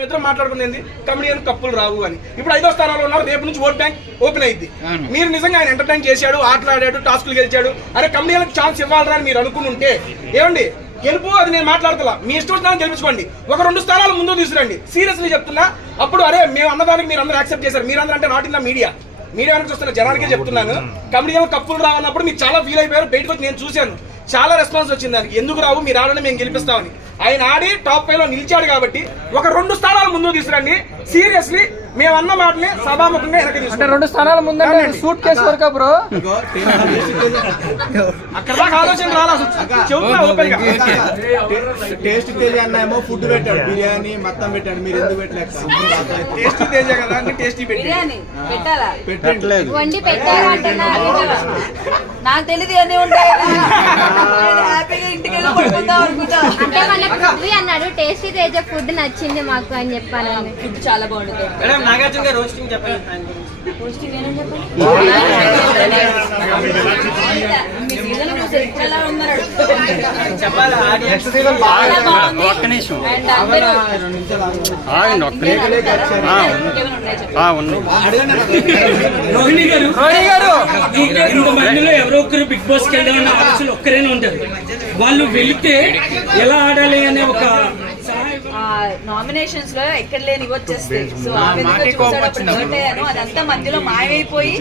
మేమిద్దరం మాట్లాడుకునేది కమిడియన్ కప్పులు రావు అని. ఇప్పుడు 5వ స్థానంలో ఉన్నారు. రేపు నుంచి ఓట్ బ్యాంక్ ఓపెన్ అయింది. మీరు నిజంగా ఆయన ఎంటర్టైన్ చేశాడు, ఆటలాడాడు, టాస్కులు గెలిచాడు, అరే కమిడియన్కి ఛాన్స్ ఇవ్వాలరా అని మీరు అనుకుంటే ఏమండి గెలుపు అది నేను మాట్లాడుతున్నా. మీ ఇష్టం వచ్చినా గెలిపించుకోండి, ఒక 2 స్థానాలు ముందు తీసుకురండి. సీరియస్లీ చెప్తున్నా. అప్పుడు అరే మేము అన్నదానికి మీరు అందరూ యాక్సెప్ట్ చేశారు. మీరందరూ అంటే నాట్ ఇన్ ద మీడియా నుంచి వస్తున్న జనానికే చెప్తున్నాను. కమిడియన్ కప్పులు రావన్నప్పుడు మీరు చాలా ఫీల్ అయిపోయారు. బయటకు వచ్చి నేను చూశాను, చాలా రెస్పాన్స్ వచ్చింది దానికి. ఎందుకు రావు, మీరు ఆడని మేము గెలిపిస్తామని. ఆయన ఆడి టాప్ 5 లో నిలిచాడు కాబట్టి ఒక 2 స్థానాలు ముందు తీసుకురండి. సీరియస్లీ మేము అన్న మాటని సభాముఖంగా వెనక్కి తీసుకుంటాం. 2 స్థానాల ముందు సూట్ కేసు వరకు బ్రో అక్కడ దాకా ఆలోచన రాలా. టేస్ట్ తేజ అన్నామో ఫుడ్ పెట్టాడు, బిర్యానీ మొత్తం పెట్టాడు, మీరు ఎందుకు పెట్టలేదు? టేస్ట్ తేజ కదా అన్ని టేస్టీ బిర్యానీ పెట్టాలా? పెట్టలేదు, వండి పెట్టాలంటున్నారు. నాకు తెలియదు అన్నీ ఉంటాయి. హ్యాపీగా ఇంటికి వెళ్ళి పడుకుందాం అనుకుంటా. అంటే మన పృథ్వీ అన్నాడు టేస్టీ తేజ ఫుడ్ నచ్చింది మాకు అని చెప్పాను. ఫుడ్ చాలా బాగుంటుంది. నాగార్జున గారు రోస్టింగ్ చెప్పండి. రోస్టింగ్ ఏమని చెప్పండి? మీ సీజన్ చూసి ఎలా ఉన్నారు చెప్పాలి. ఒక్క నిమిషం అండ్ అందరూ రోహిణి గారు ఇంతమందిలో ఎవరో ఒకరు బిగ్ బాస్ కి వెళ్ళాలన్న ఆలోచనలు ఒక్కరైనా ఉంటారు. వాళ్ళు వెళితే ఎలా ఆడాలి అనే ఒక నామినేషన్స్ లో ఎక్కడ లేని వచ్చేస్తాయి. సో ఆ విధంగా చూసేటప్పుడు హర్ట్ అయ్యాను. అదంతా మధ్యలో మాయమైపోయి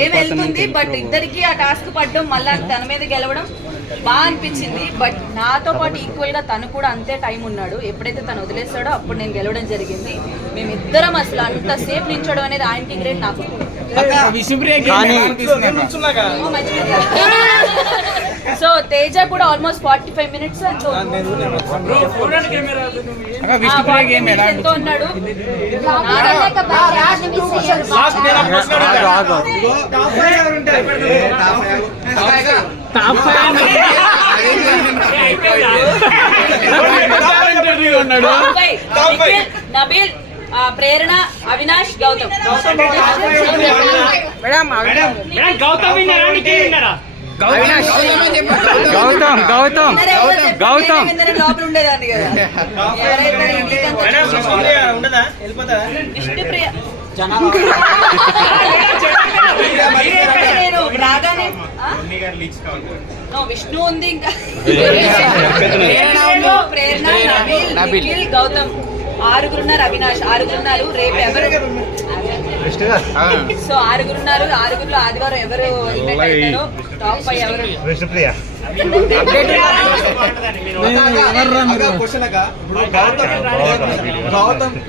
ఏం వెళ్తుంది. బట్ ఇద్దరికి ఆ టాస్క్ పడడం, మళ్ళీ తన మీద గెలవడం బాగా అనిపించింది. బట్ నాతో పాటు ఈక్వల్ గా తను కూడా అంతే టైం ఉన్నాడు. ఎప్పుడైతే తను వదిలేస్తాడో అప్పుడు నేను గెలవడం జరిగింది. మేమిద్దరం అసలు అంత సేఫ్ నించోడం అనేది ఆయనకి గ్రేట్, నాకు. సో తేజ కూడా ఆల్మోస్ట్ 45 minutes ఎంతో ఉన్నాడు. నబీల్, ప్రేరణ, అవినాష్, గౌతమ్. లోపల ఉండేదాన్ని కదా. విష్ణుప్రియ నేను రాగానే విష్ణు ఉంది, ఇంకా ప్రేరణ, నబీల్, నిఖిల్, గౌతమ్. 6 ఉన్నారు. అవినాష్ 6 ఉన్నారు. రేపు ఎవరు? సో 6 ఉన్నారు. 6లో ఆదివారం ఎవరు ఎలిమినేట్ అవుతారో టాప్ 5 ఎవరు?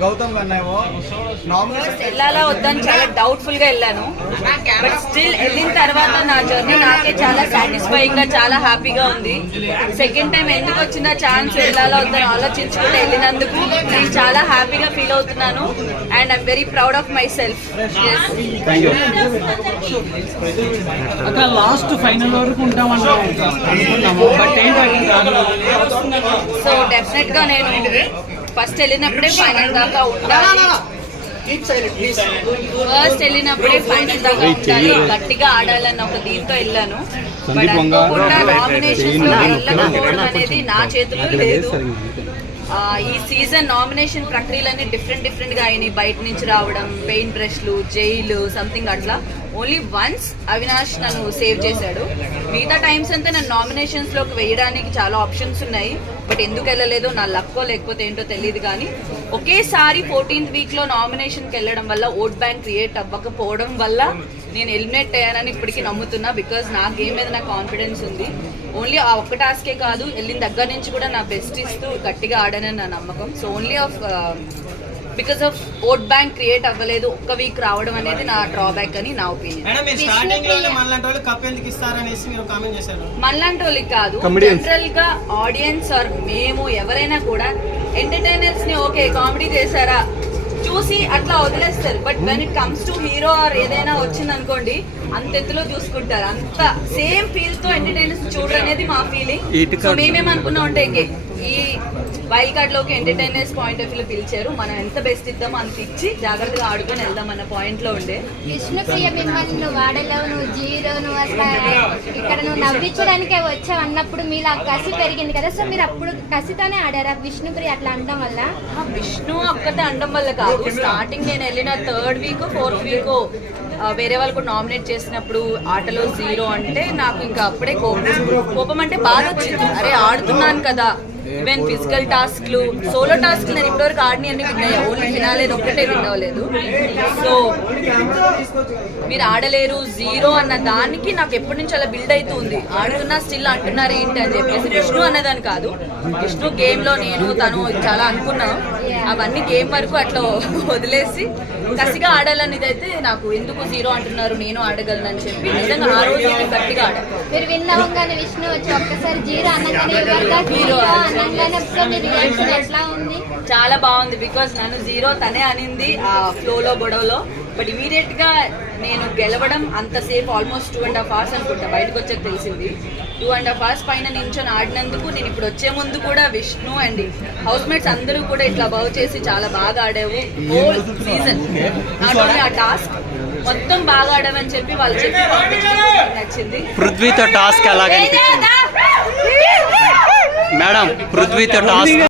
గౌతమ్ అన్నామో వెళ్ళాలా వద్దని చాలా డౌట్ఫుల్ గా వెళ్ళాను. బట్ స్టిల్ వెళ్ళిన తర్వాత నా జర్నీ నాకే చాలా సాటిస్ఫైయింగ్ గా, చాలా హ్యాపీగా ఉంది. సెకండ్ టైం ఎందుకు వచ్చిన ఛాన్స్ వెళ్ళాలా వద్దని ఆలోచించుకుంటే వెళ్ళినందుకు నేను చాలా హ్యాపీగా ఫీల్ అవుతున్నాను. And I'm very proud of my self. Last final వరకు ఉంటామన్నాము. సో డెఫినెట్ గా నేను ఫస్ట్ వెళ్ళినప్పుడే ఫైనల్ దాకా ఉండాలి. ఫస్ట్ వెళ్ళినప్పుడే ఫైనల్ దాకా ఉండాలి, గట్టిగా ఆడాలన్న ఒక దీంతో వెళ్ళాను. బట్ అనుకోకుండా నామినేషన్స్ లో వెళ్ళకపోవడం అనేది నా చేతిలో లేదు. ఈ సీజన్ నామినేషన్ ప్రక్రియలన్నీ డిఫరెంట్ గా అయినాయి. బయట నుంచి రావడం, పెయింట్ బ్రష్లు, జైలు, సంథింగ్ అట్లా. ఓన్లీ వన్స్ అవినాష్ నన్ను సేవ్ చేశాడు. మిగతా టైమ్స్ అంతా నన్ను నామినేషన్స్ లోకి వేయడానికి చాలా ఆప్షన్స్ ఉన్నాయి. బట్ ఎందుకు వెళ్ళలేదో నా లక్కో లేకపోతే ఏంటో తెలియదు. కానీ ఒకేసారి 14th వీక్ లో నామినేషన్కి వెళ్ళడం వల్ల ఓట్ బ్యాంక్ క్రియేట్ అవ్వకపోవడం వల్ల నేను ఎలిమినేట్ అయ్యానని ఇప్పటికీ నమ్ముతున్నా. బికాజ్ నా గేమ్ మీద నాకు కాన్ఫిడెన్స్ ఉంది. ఓన్లీ ఆ ఒక్క టాస్కే కాదు, వెళ్ళిన దగ్గర నుంచి కూడా నా బెస్ట్ ఇస్తూ గట్టిగా ఆడానని నా నమ్మకం. So only because of vote bank create అవ్వలేదు, ఒక్క వీక్ రావడం అనేది నా డ్రాబ్యాక్ అని నా ఒపీనియన్. మనలాంటి వాళ్ళకి కాదు, జనరల్ గా ఆడియన్స్ ఆర్ మేము ఎవరైనా కూడా ఎంటర్టైనర్స్ ని ఓకే కామెడీ చేశారా చూసి అట్లా వదిలేస్తారు. But when it comes to hero or ఏదైనా వచ్చింది అనుకోండి, అంత ఎత్తులో చూసుకుంటారు. అంత సేమ్ ఫీల్ తో ఎంటర్టైనర్స్ చూడరు అనేది మా ఫీలింగ్. సో మేమేమనుకున్నాం అంటే ఈ వైల్డ్ కార్డ్ లోకి ఎంటర్టైనర్స్ పాయింట్ ఆఫ్ వ్యూ పిలిచారు. మనం ఎంత బెస్ట్ ఇద్దామో అంత ఇచ్చి జాగ్రత్తగా ఆడుకొని వెళ్దాం అన్న పాయింట్ లో ఉండే. విష్ణుప్రియ మిమ్మల్ని నువ్వు వాడలేవు, నువ్వు జీరో, నువ్వు అసలు ఇక్కడ నువ్వు నవ్వించడానికే వచ్చావు అన్నప్పుడు మీలో ఆ కసి పెరిగింది కదా, సో మీరు అప్పుడు కసితోనే ఆడారా విష్ణుప్రియ అట్లా అనడం వల్ల? విష్ణు ఒక్కతే అనడం వల్ల కాదు, స్టార్టింగ్ నేను వెళ్ళిన 3rd వీక్ 4th వీక్ వేరే వాళ్ళు కూడా నామినేట్ చేసినప్పుడు ఆటలో 0 అంటే నాకు ఇంకా అప్పుడే కోపం అంటే బాధ వచ్చింది. అరే ఆడుతున్నాను కదా, ఈవెన్ ఫిజికల్ టాస్క్లు, సోలో టాస్క్ నేను ఇప్పటివరకు ఆడిని అన్ని విన్ అయ్యా, ఓన్లీ ఫినాలేదు ఒక్కటే విన్ అవ్వలేదు. సో మీరు ఆడలేరు 0 అన్న దానికి నాకు ఎప్పటి నుంచి అలా బిల్డ్ అవుతుంది. ఆడుతున్నా స్టిల్ అంటున్నారు ఏంటి అని చెప్పేసి. విష్ణు అన్నదాని కాదు, విష్ణు గేమ్ లో నేను తను చాలా అనుకున్నాం, అవన్నీ గేమ్ వరకు అట్లా వదిలేసి కసిగా ఆడాలనేది అయితే నాకు ఎందుకు 0 అంటున్నారు, నేను ఆడగలను అని చెప్పి నిజంగా ఆ రోజు నేను గట్టిగా ఆడాను. మీరు విన్ అవ్వగానే విష్ణు వచ్చి ఒక్కసారి 0 అనగానే హీరో అనగానే మీ రియాక్షన్ ఎట్లా ఉంది? చాలా బాగుంది, బికాస్ నన్ను 0 తనే అనింది ఆ ఫ్లోలో గొడవలో. బట్ ఇమీడియట్ గా నేను గెలవడం అంతసేపు ఆల్మోస్ట్ 2.5 hours అనుకుంటా, బయటకు వచ్చాక తెలిసింది. 2.5 hours పైన నించొని ఆడినందుకు నేను ఇప్పుడు వచ్చే ముందు కూడా విష్ణు అండ్ హౌస్ మేట్స్ అందరూ కూడా ఇట్లా బాగు చేసి చాలా బాగా ఆడావు హోల్ సీజన్, నాట్ ఓన్లీ ఆ టాస్క్ మొత్తం బాగా ఆడామని చెప్పి వాళ్ళు చెప్పి నచ్చింది. పృథ్వీతో టాస్క్ ఎలాగ మేడం? పృథ్వీతో టాస్క్